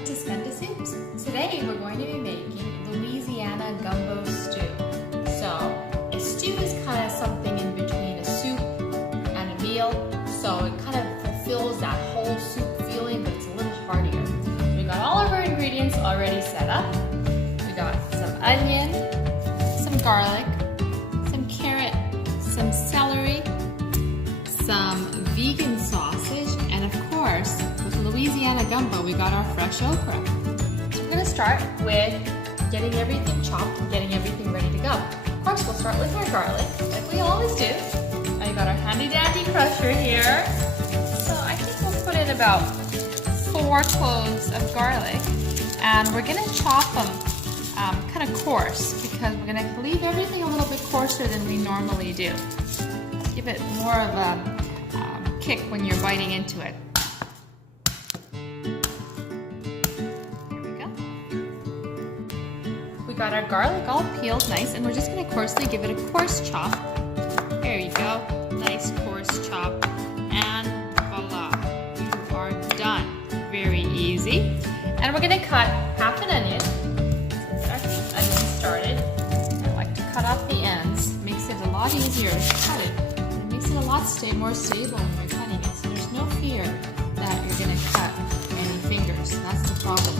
welcome to Spenda Soups. Today we're going to be making Louisiana Gumbo stew. So a stew is kind of something in between a soup and a meal, so it kind of fulfills that whole soup feeling, but it's a little heartier. We got all of our ingredients already set up. We got some onion, some garlic, some carrot, some celery, some vegan sausage, and of course, with Louisiana Gumbo, we got our fresh okra. So we're going to start with getting everything chopped and getting everything ready to go. Of course, we'll start with our garlic, like we always do. I got our handy dandy crusher here. So I think we'll put in about 4 cloves of garlic, and we're going to chop them kind of coarse because we're going to leave everything a little bit coarser than we normally do. Give it more of a kick when you're biting into it. Here we go. We got our garlic all peeled nice, and we're just going to coarsely give it a coarse chop. There you go. Nice coarse chop. And voila. You are done. Very easy. And we're going to cut half an onion. Since our onion started, I like to cut off the ends. It makes it a lot easier to cut it. It makes it a lot more stable when you're cutting it. So there's no fear that you're going to cut any fingers. That's the problem.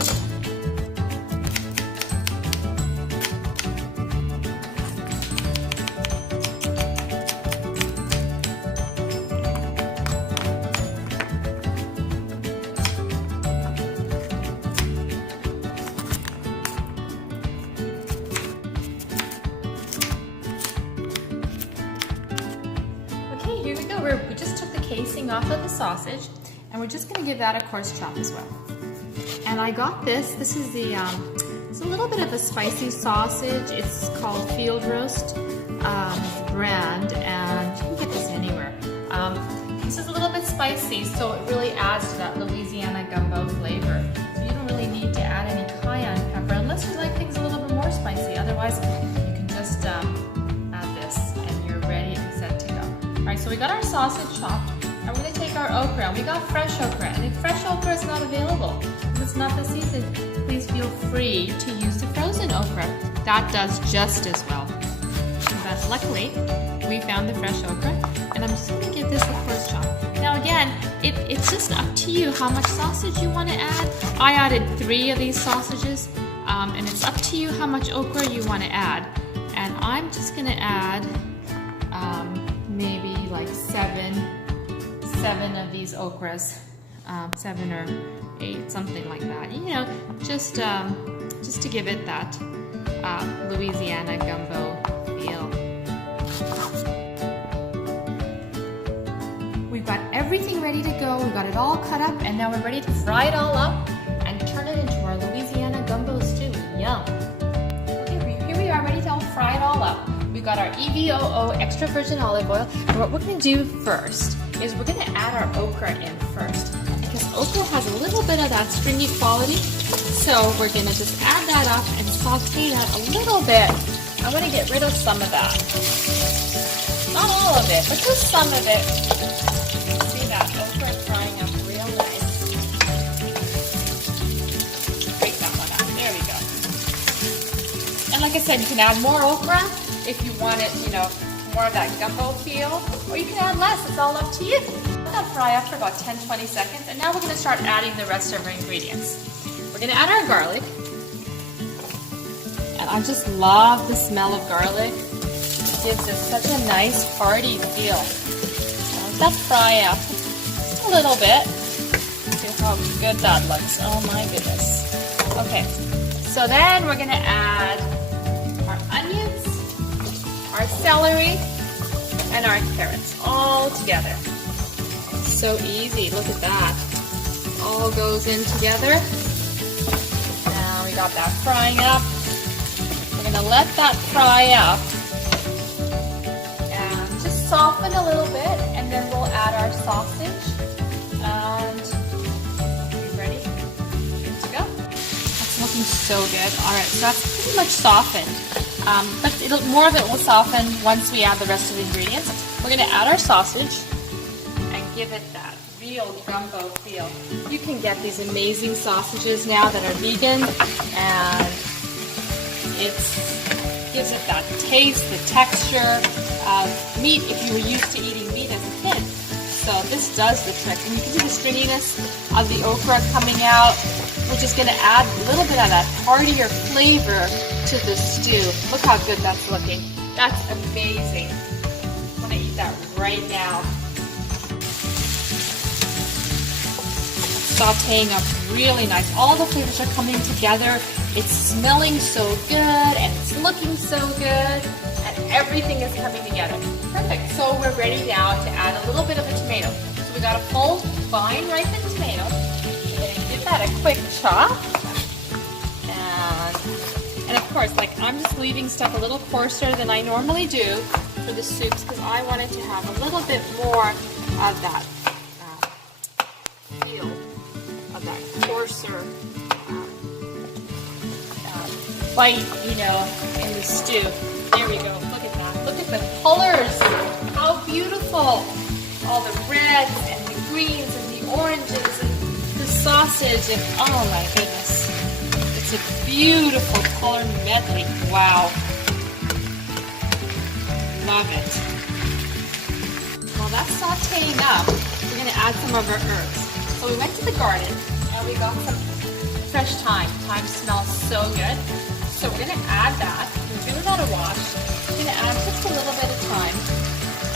Here we go. We just took the casing off of the sausage, and we're just going to give that a coarse chop as well. And I got this. This is the it's a little bit of a spicy sausage. It's called Field Roast brand, and you can get this anywhere. This is a little bit spicy, so it really adds to that Louisiana Gumbo flavor. So you don't really need to add any cayenne pepper unless you like things a little bit more spicy. Otherwise, you can just add this, and you're ready and set to go. Alright, so we got our sausage chopped, and we're going to take our okra. We got fresh okra, and if fresh okra is not available, if it's not the season, please feel free to use the frozen okra. That does just as well. But luckily, we found the fresh okra, and I'm just going to give this a coarse chop. Now again, it's just up to you how much sausage you want to add. I added 3 of these sausages, and it's up to you how much okra you want to add. And I'm just going to add maybe like 7 of these okras, 7 or 8, something like that. You know, just to give it that Louisiana Gumbo feel. We've got everything ready to go. We've got it all cut up, and now we're ready to fry it all up and turn it into our Louisiana Gumbo stew. Yum! Okay, here we are, ready to fry it all up. We've got our EVOO extra virgin olive oil, and what we're going to do first is we're going to add our okra in first, because okra has a little bit of that stringy quality, so we're going to just add that up and saute that a little bit. I want to get rid of some of that. Not all of it, but just some of it. See that okra frying up real nice. Break that one out. There we go. And like I said, you can add more okra if you want it, you know, more of that gumbo feel, or you can add less. It's all up to you. Let that fry up for about 10-20 seconds, and now we're going to start adding the rest of our ingredients. We're going to add our garlic, and I just love the smell of garlic. It gives it such a nice hearty feel. So let that fry up just a little bit. See how good that looks. Oh my goodness. Okay, so then we're going to add our onions, our celery, and our carrots all together. So easy, look at that. All goes in together. Now we got that frying up. We're gonna let that fry up and just soften a little bit, and then we'll add our sausage. And you ready? Good to go. That's looking so good. All right, so that's pretty much softened. But more of it will soften once we add the rest of the ingredients. We're going to add our sausage and give it that real gumbo feel. You can get these amazing sausages now that are vegan, and it gives it that taste, the texture of meat if you were used to eating meat as a kid. So this does the trick. And you can see the stringiness of the okra coming out, which is going to add a little bit of that heartier flavor to the stew. Look how good that's looking. That's amazing. I'm going to eat that right now. Sauteing up really nice. All the flavors are coming together. It's smelling so good and it's looking so good, and everything is coming together. Perfect. So we're ready now to add a little bit of a tomato. So we got a full fine ripened tomato. We're going to give that a quick chop. And of course, like, I'm just leaving stuff a little coarser than I normally do for the soups because I wanted to have a little bit more of that feel of that coarser bite, you know, in the stew. There we go. Look at that. Look at the colors. How beautiful. All the reds and the greens and the oranges and the sausage and oh my goodness. It's a beautiful color medley. Wow. Love it. While that's sauteing up, we're going to add some of our herbs. So we went to the garden and we got some fresh thyme. Thyme smells so good. So we're going to add that. We're doing that a wash. We're going to add just a little bit of thyme.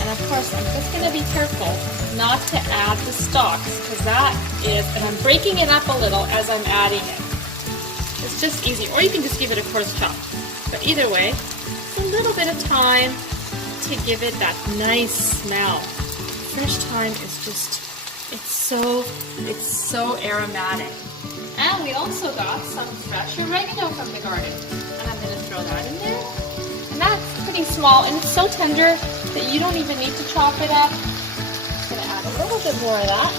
And of course, I'm just going to be careful not to add the stalks because that is, and I'm breaking it up a little as I'm adding it. It's just easy. Or you can just give it a coarse chop. But either way, it's a little bit of thyme to give it that nice smell. Fresh thyme is just, it's so aromatic. And we also got some fresh oregano from the garden. And I'm going to throw that in there. And that's pretty small and it's so tender that you don't even need to chop it up. I'm going to add a little bit more of that.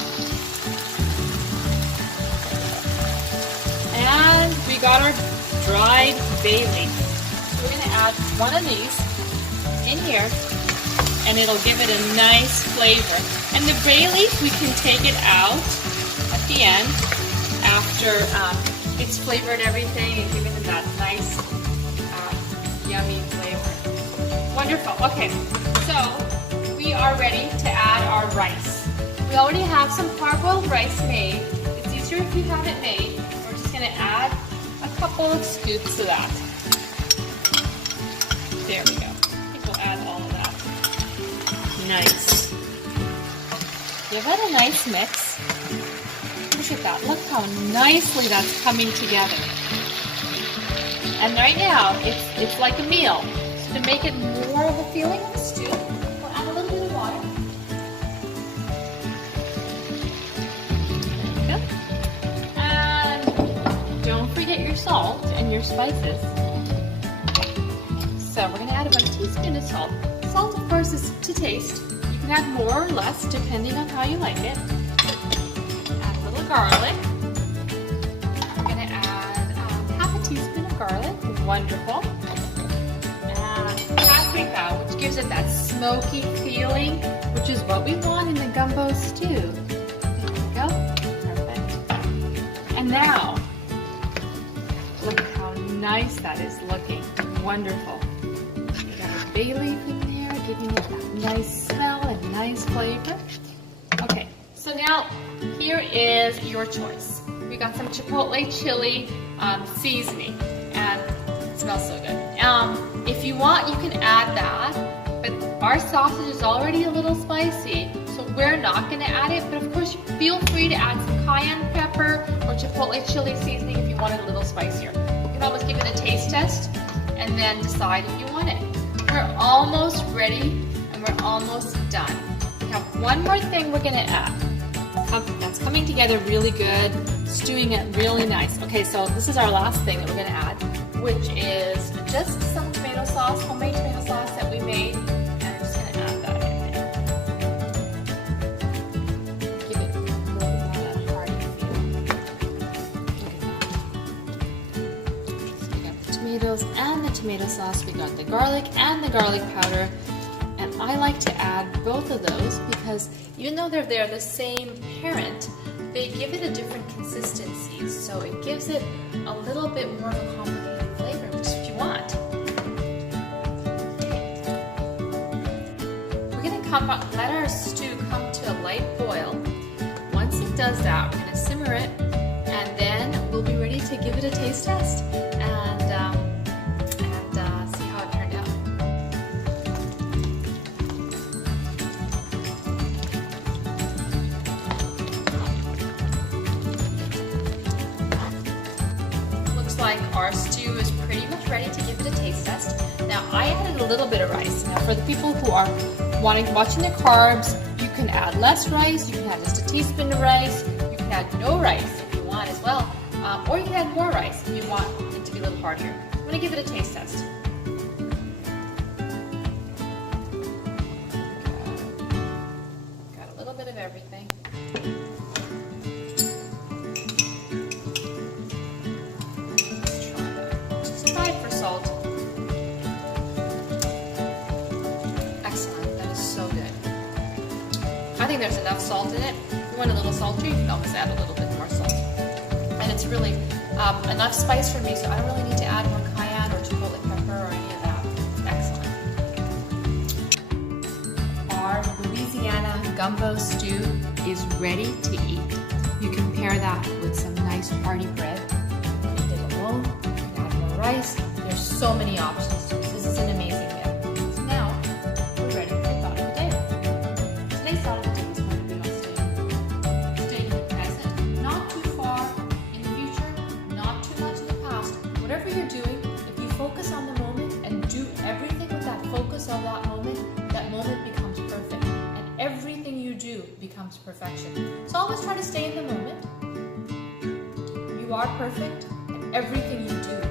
And we got our dried bay leaf. So we're going to add one of these in here and it'll give it a nice flavor. And the bay leaf, we can take it out at the end after it's flavored everything and given it that nice yummy flavor. Wonderful. Okay, so we are ready to add our rice. We already have some parboiled rice made. It's easier if you have it made. We're just going to add a couple of scoops of that. There we go. I think we'll add all of that. Nice. Give it a nice mix. Look at that. Look how nicely that's coming together. And right now, it's like a meal. So to make it more of a feeling of a stew, we'll add a little bit of water. There you go. And don't forget your salt and your spices. So we're going to add about a teaspoon of salt. Salt, of course, is to taste. You can add more or less depending on how you like it. Garlic. We're going to add half a teaspoon of garlic. Wonderful. And paprika, which gives it that smoky feeling, which is what we want in the gumbo stew. There we go. Perfect. And now, look how nice that is looking. Wonderful. We got a bay leaf in there, giving it that nice smell and nice flavor. Okay. So now, here is your choice. We got some chipotle chili seasoning, and it smells so good. If you want, you can add that, but our sausage is already a little spicy, so we're not going to add it. But of course, feel free to add some cayenne pepper or chipotle chili seasoning if you want it a little spicier. You can always give it a taste test and then decide if you want it. We're almost ready, and we're almost done. We have one more thing we're going to add. That's coming together really good, stewing it really nice. Okay, so this is our last thing that we're going to add, which is just some tomato sauce, homemade tomato sauce that we made, and I'm just going to add that in there. Give it a little bit more of that hearty feel. So we got the tomatoes and the tomato sauce, we got the garlic and the garlic powder, and I like to add both of those because even though they're the same parent, they give it a different consistency. So it gives it a little bit more of a complicated flavor, which is what you want. We're going to let our stew come to a light boil. Once it does that, we're going to simmer it, and then we'll be ready to give it a taste test and see how it turned out. Looks like our stew is pretty much ready to give it a taste test. Now I added a little bit of rice. Now for the people who are watching their carbs, you can add less rice, you can add just a teaspoon of rice, you can add no rice if you want as well, or you can add more rice if you want it to be a little heartier. I'm going to give it a taste test. Got a little bit of everything. Let's try it for salt. Excellent, that is so good. I think there's enough salt in it. If you want a little saltier, you can always add a little bit more salt. And it's really enough spice for me, so I don't really need to add more cayenne or chipotle pepper or any of that. Excellent. Our Louisiana Gumbo stew is ready to eat. You can pair that with some nice hearty bread. You can eat it alone, you can add more rice. There's so many options to this. This is an amazing meal. So now, we're ready for the thought of the day. Today's thought of the day is going to be about staying in the present, not too far in the future, not too much in the past. Whatever you're doing, if you focus on the moment and do everything with that focus of that moment becomes perfect. And everything you do becomes perfection. So always try to stay in the moment. You are perfect, and everything you do